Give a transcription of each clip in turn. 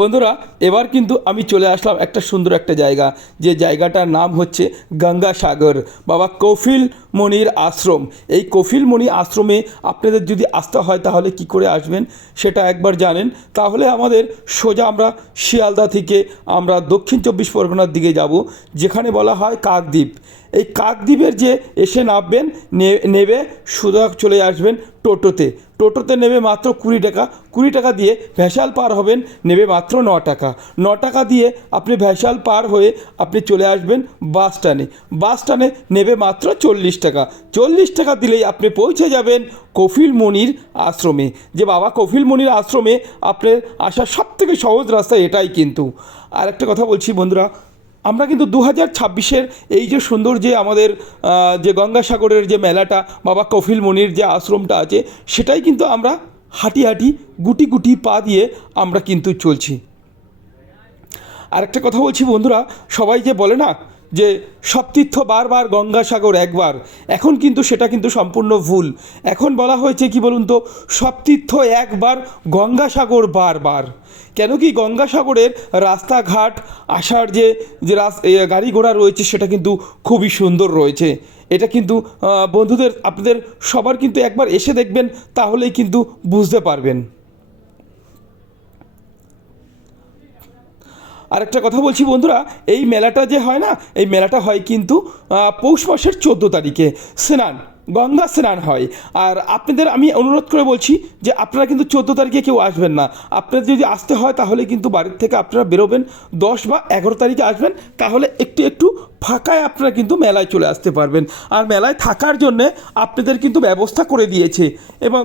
বন্ধুরা, এবার কিন্তু আমি চলে আসলাম একটা সুন্দর একটা জায়গা, যে জায়গাটার নাম হচ্ছে গঙ্গাসাগর, বাবা কফিল মুনির আশ্রম। এই কফিল মুনি আশ্রমে আপনাদের যদি আসতে হয় তাহলে কি করে আসবেন সেটা একবার জানেন। তাহলে আমাদের সোজা আমরা শিয়ালদা থেকে আমরা দক্ষিণ 24 পরগনার দিকে যাব, যেখানে বলা হয় কাকদ্বীপ। এই কাকদ্বীপের যে এসে নামবেন, নেবে সোজা চলে আসবেন টোটোতে। টোটোতে নেবে মাত্র 20 টাকা। 20 টাকা দিয়ে ভ্যাসাল পার হবেন, নেবে মাত্র 9 টাকা। 9 টাকা দিয়ে আপনি ভ্যাসাল পার হয়ে আপনি চলে আসবেন বাস স্ট্যান্ডে। বাস স্ট্যান্ডে নেবে মাত্র 40 টাকা। 40 টাকা দিলেই আপনি পৌঁছে যাবেন কফিল মুনির আশ্রমে। যে বাবা কফিল মুনির আশ্রমে আপনার আসার সবথেকে সহজ রাস্তা এটাই কিন্তু। আর একটা কথা বলছি বন্ধুরা, আমরা কিন্তু 2026-এর এই যে সুন্দর যে আমাদের যে গঙ্গাসাগরের যে মেলাটা, বাবা কফিল মুনির যে আশ্রমটা আছে, সেটাই কিন্তু আমরা হাঁটি হাঁটি গুটি গুটি পা দিয়ে আমরা কিন্তু চলছি। আর একটা কথা বলছি বন্ধুরা, সবাই যে বলে না যে সব তীর্থ বারবার গঙ্গাসাগর একবার, এখন কিন্তু সেটা কিন্তু সম্পূর্ণ ভুল। এখন বলা হয়েছে কি বলুন তো, সব তীর্থ একবার, গঙ্গাসাগর বারবার। কেন কি গঙ্গাসাগরের রাস্তাঘাট আসার যে যে গাড়ি ঘোড়া রয়েছে সেটা কিন্তু খুবই সুন্দর রয়েছে। এটা কিন্তু বন্ধুদের আপনাদের সবার কিন্তু একবার এসে দেখবেন, তাহলেই কিন্তু বুঝতে পারবেন। আর একটা কথা বলছি বন্ধুরা, এই মেলাটা যে হয় না, এই মেলাটা হয় কিন্তু পৌষ মাসের 14 তারিখে স্নান, গঙ্গা স্নান হয়। আর আপনাদের আমি অনুরোধ করে বলছি যে আপনারা কিন্তু 14 তারিখে কেউ আসবেন না। আপনাদের যদি আসতে হয় তাহলে কিন্তু বাড়ির থেকে আপনারা বেরোবেন 10 বা 11 তারিখে আসবেন, তাহলে একটু একটু ফাঁকায় আপনারা কিন্তু মেলায় চলে আসতে পারবেন। আর মেলায় থাকার জন্যে আপনাদের কিন্তু ব্যবস্থা করে দিয়েছে, এবং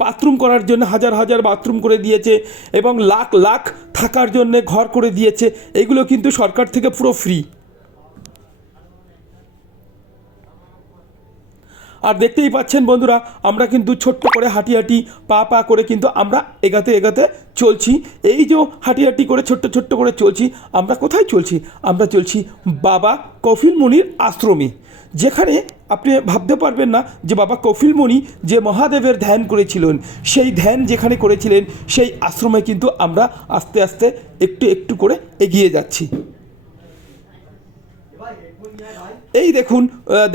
বাথরুম করার জন্য হাজার হাজার বাথরুম করে দিয়েছে, এবং লাখ লাখ থাকার জন্যে ঘর করে দিয়েছে। এগুলো কিন্তু সরকার থেকে পুরো ফ্রি। আর দেখতেই পাচ্ছেন বন্ধুরা, আমরা কিন্তু ছোট্ট করে হাঁটি হাঁটি পা পা করে কিন্তু আমরা এগাতে এগাতে চলছি। এই যে হাঁটি হাঁটি করে ছোট্ট ছোট্ট করে চলছি, আমরা কোথায় চলছি? আমরা চলছি বাবা কফিল মুনির আশ্রমে, যেখানে আপনি ভাবতে পারবেন না যে বাবা কফিল মুনি যে মহাদেবের ধ্যান করেছিলেন, সেই ধ্যান যেখানে করেছিলেন সেই আশ্রমে কিন্তু আমরা আস্তে আস্তে একটু একটু করে এগিয়ে যাচ্ছি। এই দেখুন,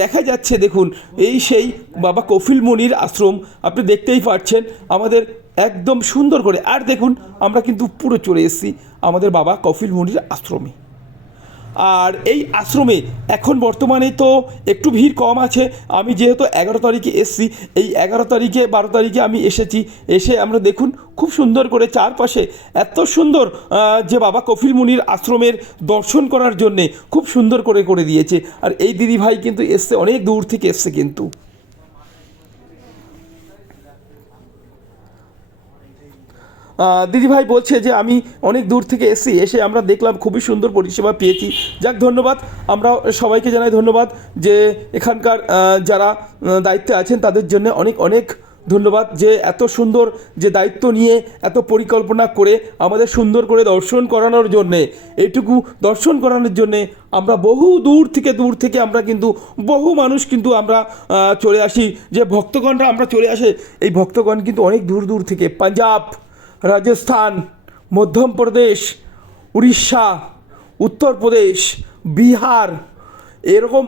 দেখা যাচ্ছে, দেখুন এই সেই বাবা কফিল মুনির আশ্রম। আপনি দেখতেই পাচ্ছেন আমাদের একদম সুন্দর করে। আর দেখুন, আমরা কিন্তু পুরো চলে এসেছি আমাদের বাবা কফিল মুনির আশ্রমে। আর এই আশ্রমে এখন বর্তমানে তো একটু ভিড় কম আছে। আমি যেহেতু 11 তারিখে এসেছি, এই 11 তারিখে 12 তারিখে আমি এসেছি। এসে আমরা দেখুন খুব সুন্দর করে চারপাশে এত সুন্দর, যে বাবা কফিল মুনির আশ্রমের দর্শন করার জন্যে খুব সুন্দর করে করে দিয়েছে। আর এই দিদিভাই কিন্তু এসছে, অনেক দূর থেকে এসছে কিন্তু। দিদিভাই বলছে যে আমি অনেক দূর থেকে এসেছি, এসে আমরা দেখলাম খুবই সুন্দর পরিষেবা পেয়েছি। যাক, ধন্যবাদ। আমরা সবাইকে জানাই ধন্যবাদ, যে এখানকার যারা দায়িত্বে আছেন তাদের জন্য অনেক অনেক ধন্যবাদ, যে এত সুন্দর যে দায়িত্ব নিয়ে এত পরিকল্পনা করে আমাদের সুন্দর করে দর্শন করানোর জন্যে, এইটুকু দর্শন করানোর জন্যে আমরা বহু দূর থেকে আমরা কিন্তু বহু মানুষ কিন্তু আমরা চলে আসি। যে ভক্তগণরা আমরা চলে আসে, এই ভক্তগণ কিন্তু অনেক দূর দূর থেকে, পাঞ্জাব, রাজস্থান, মধ্যপ্রদেশ, উড়িষ্যা, উত্তরপ্রদেশ, বিহার, এরকম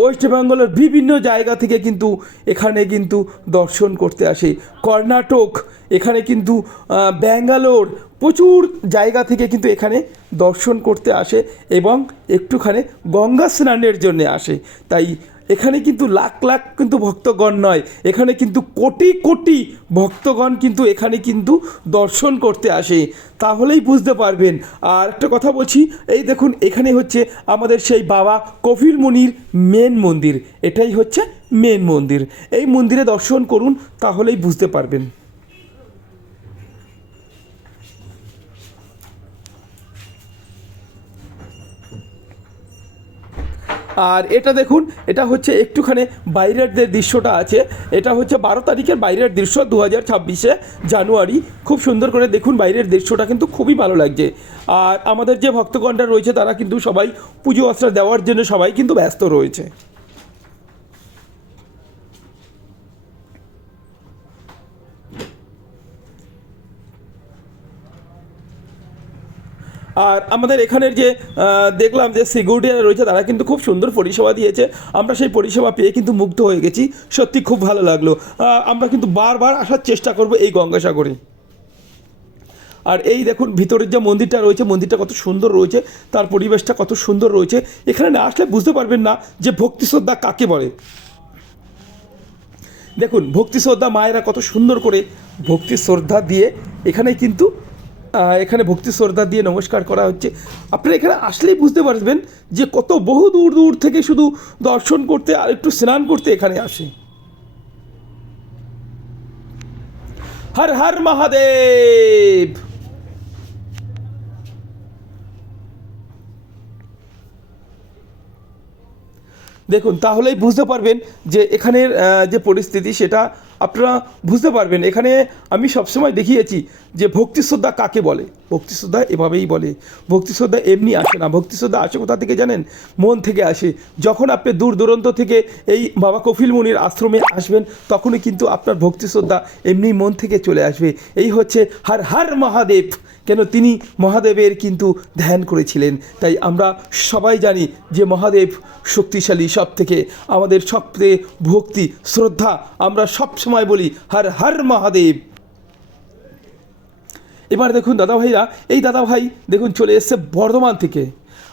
ওয়েস্ট বেঙ্গলের বিভিন্ন জায়গা থেকে কিন্তু এখানে কিন্তু দর্শন করতে আসে। কর্ণাটক, এখানে কিন্তু ব্যাঙ্গালোর, প্রচুর জায়গা থেকে কিন্তু এখানে দর্শন করতে আসে, এবং একটুখানি গঙ্গা স্নানের জন্য আসে। তাই এখানে কিন্তু লাখ লাখ কিন্তু ভক্তগণ নয়, এখানে কিন্তু কোটি কোটি ভক্তগণ কিন্তু এখানে কিন্তু দর্শন করতে আসে। তাহলেই বুঝতে পারবেন। আর একটা কথা বলছি, এই দেখুন এখানে হচ্ছে আমাদের সেই বাবা কফিল মুনির মেন মন্দির। এটাই হচ্ছে মেন মন্দির। এই মন্দিরে দর্শন করুন, তাহলেই বুঝতে পারবেন। আর এটা দেখুন, এটা হচ্ছে একটুখানি বাইরের যে দৃশ্যটা আছে, এটা হচ্ছে 12 তারিখের বাইরের দৃশ্য, 2026 জানুয়ারি। খুব সুন্দর করে দেখুন, বাইরের দৃশ্যটা কিন্তু খুবই ভালো লাগছে। আর আমাদের যে ভক্তগণরা রয়েছে তারা কিন্তু সবাই পুজো আশ্রা দেওয়ার জন্য সবাই কিন্তু ব্যস্ত রয়েছে। আর আমাদের এখানের যে দেখলাম যে সিকিউরিটিরা রয়েছে তারা কিন্তু খুব সুন্দর পরিষেবা দিয়েছে, আমরা সেই পরিষেবা পেয়ে কিন্তু মুগ্ধ হয়ে গেছি, সত্যি খুব ভালো লাগলো। আমরা কিন্তু বারবার আসার চেষ্টা করব এই গঙ্গাসাগরে। আর এই দেখুন ভিতরের যে মন্দিরটা রয়েছে, মন্দিরটা কত সুন্দর রয়েছে, তার পরিবেশটা কত সুন্দর রয়েছে। এখানে না আসলে বুঝতে পারবেন না যে ভক্তি শ্রদ্ধা কাকে বলে। দেখুন ভক্তি শ্রদ্ধা মায়েরা কত সুন্দর করে ভক্তি শ্রদ্ধা দিয়ে এখানে কিন্তু এখানে ভক্তি শ্রদ্ধা দিয়ে নমস্কার করা হচ্ছে। আপনারা এখানে আসলেই বুঝতে পারবেন যে কত বহু দূর দূর থেকে শুধু দর্শন করতে আর একটু স্নান করতে এখানে আসে। হর হর মহাদেব। দেখুন তাহলেই বুঝতে পারবেন যে এখানের যে পরিস্থিতি সেটা আপনারা বুঝতে পারবেন। এখানে আমি সবসময় দেখিয়েছি যে ভক্তি শ্রদ্ধা কাকে বলে। ভক্তি শ্রদ্ধা এভাবেই বলে, ভক্তি শ্রদ্ধা এমনি আসে না, ভক্তি শ্রদ্ধা আসে কোথা থেকে জানেন? মন থেকে আসে। যখন আপনি দূর দূরান্ত থেকে এই বাবা কপিল মুনির আশ্রমে আসবেন তখনই কিন্তু আপনার ভক্তি শ্রদ্ধা এমনি মন থেকে চলে আসবে। এই হচ্ছে হর হর মহাদেব। কেন তিনি মহাদেবের কিন্তু ধ্যান করেছিলেন, তাই আমরা সবাই জানি যে মহাদেব শক্তিশালী সব থেকে, আমাদের সবথেকে ভক্তি শ্রদ্ধা আমরা সব সময় বলি হর হর মহাদেব। এবার দেখুন দাদাভাইরা, এই দাদাভাই দেখুন চলে এসছে বর্ধমান থেকে,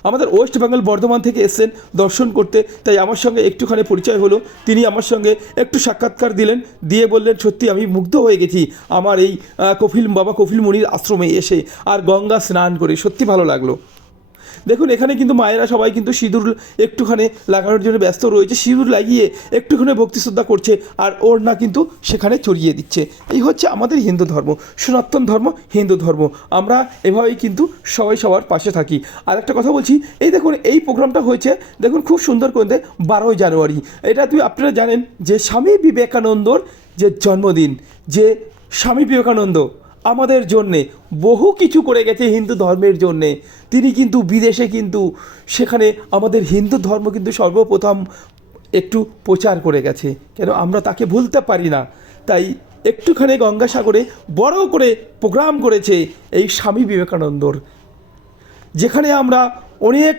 আমাদের ওয়েস্ট বেঙ্গল বর্ধমান থেকে এসছেন দর্শন করতে, তাই আমার সঙ্গে একটুখানি পরিচয় হলো। তিনি আমার সঙ্গে একটু সাক্ষাৎকার দিলেন, দিয়ে বললেন সত্যি আমি মুগ্ধ হয়ে গেছি আমার এই বাবা কপিল মুনির আশ্রমে এসে আর গঙ্গা স্নান করে, সত্যি ভালো লাগলো। দেখুন এখানে কিন্তু মায়েরা সবাই কিন্তু সিঁদুর একটুখানি লাগানোর জন্য ব্যস্ত রয়েছে, সিঁদুর লাগিয়ে একটুখানি ভক্তি শ্রদ্ধা করছে আর ওড়না কিন্তু সেখানে চড়িয়ে দিচ্ছে। এই হচ্ছে আমাদের হিন্দু ধর্ম, সনাতন ধর্ম, হিন্দু ধর্ম। আমরা এভাবেই কিন্তু সবাই সবার পাশে থাকি। আর একটা কথা বলছি, এই দেখুন এই প্রোগ্রামটা হয়েছে দেখুন খুব সুন্দর করে 12ই জানুয়ারি। এটা আপনারা জানেন যে স্বামী বিবেকানন্দর যে জন্মদিন, যে স্বামী বিবেকানন্দ আমাদের জন্যে বহু কিছু করে গেছে হিন্দু ধর্মের জন্যে। তিনি কিন্তু বিদেশে কিন্তু সেখানে আমাদের হিন্দু ধর্ম কিন্তু সর্বপ্রথম একটু প্রচার করে গেছে, কেন আমরা তাকে ভুলতে পারি না। তাই একটুখানি গঙ্গাসাগরে বড় করে প্রোগ্রাম করেছে এই স্বামী বিবেকানন্দর, যেখানে আমরা অনেক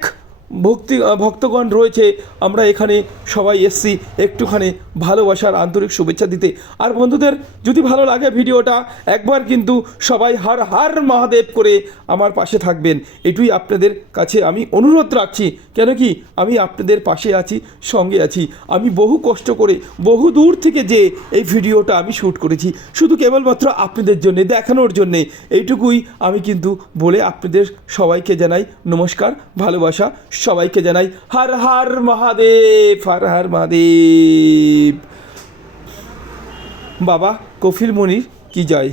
ভক্তগণ রয়েছে। আমরা এখানে সবাই এসছি একটুখানি ভালোবাসার আন্তরিক শুভেচ্ছা দিতে। আর বন্ধুদের যদি ভালো লাগে ভিডিওটা একবার কিন্তু সবাই হর হর মহাদেব করে আমার পাশে থাকবেন, এটুই আপনাদের কাছে আমি অনুরোধ রাখছি। কেন কি আমি আপনাদের পাশে আছি, সঙ্গে আছি। আমি বহু কষ্ট করে বহু দূর থেকে যে এই ভিডিওটা আমি শ্যুট করেছি শুধু কেবলমাত্র আপনাদের জন্যে, দেখানোর জন্যে। এইটুকুই আমি কিন্তু বলে আপনাদের সবাইকে জানাই নমস্কার, ভালোবাসা। সবাইকে জানাই হর হর মহাদেব, হর হর মহাদেব। বাবা কপিল মুনির কি জয়।